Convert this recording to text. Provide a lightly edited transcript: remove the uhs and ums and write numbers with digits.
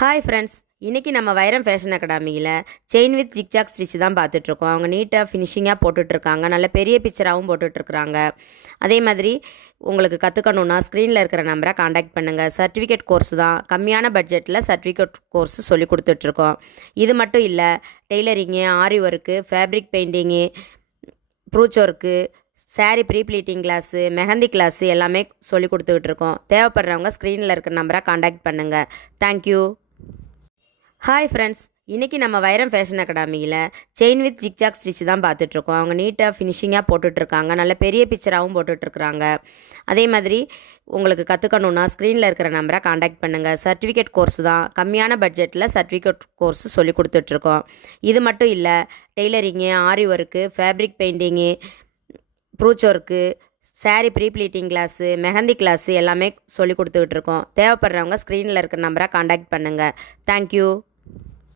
Hi friends, இன்றைக்கி நம்ம வைரம் ஃபேஷன் அகாடமியில் செயின் வித் ஜிக்ஜாக் ஸ்டிச் தான் பார்த்துட்ருக்கோம். அவங்க நீட்டாக ஃபினிஷிங்காக போட்டுட்ருக்காங்க, நல்ல பெரிய பிக்சராகவும் போட்டுட்ருக்குறாங்க. அதே மாதிரி உங்களுக்கு கற்றுக்கணுன்னா ஸ்க்ரீனில் இருக்கிற நம்பரை காண்டாக்ட் பண்ணுங்கள். சர்டிஃபிகேட் கோர்ஸ் தான், கம்மியான பட்ஜெட்டில் சர்டிஃபிகேட் கோர்ஸ் சொல்லி கொடுத்துட்ருக்கோம். இது மட்டும் இல்லை, tailoring, aari work, fabric painting, brooch work, sari pre pleating class, mehndi class எல்லாமே சொல்லி கொடுத்துக்கிட்டு இருக்கோம். தேவைப்படுறவங்க ஸ்க்ரீனில் இருக்கிற நம்பரை காண்டாக்ட் பண்ணுங்கள். தேங்க்யூ. ஹாய் ஃப்ரெண்ட்ஸ், இன்றைக்கி நம்ம வைரம் ஃபேஷன் அகாடமியில் செயின் வித் ஜிக்ஜாக் ஸ்டிச் தான் பார்த்துட்ருக்கோம். அவங்க நீட்டாக ஃபினிஷிங்காக போட்டுட்ருக்காங்க, நல்ல பெரிய பிக்சராகவும் போட்டுட்ருக்குறாங்க. அதே மாதிரி உங்களுக்கு கற்றுக்கணுன்னா ஸ்க்ரீனில் இருக்கிற நம்பரை காண்டாக்ட் பண்ணுங்கள். சர்டிஃபிகேட் கோர்ஸ் தான், கம்மியான பட்ஜெட்டில் சர்டிஃபிகேட் கோர்ஸ் சொல்லி கொடுத்துட்ருக்கோம். இது மட்டும் இல்லை, tailoring, aari work, fabric painting, brooch work, sari pre pleating class, mehndi class எல்லாமே சொல்லி கொடுத்துக்கிட்டு இருக்கோம். தேவைப்படுறவங்க ஸ்க்ரீனில் இருக்கிற நம்பரை காண்டாக்ட் பண்ணுங்கள். தேங்க்யூ.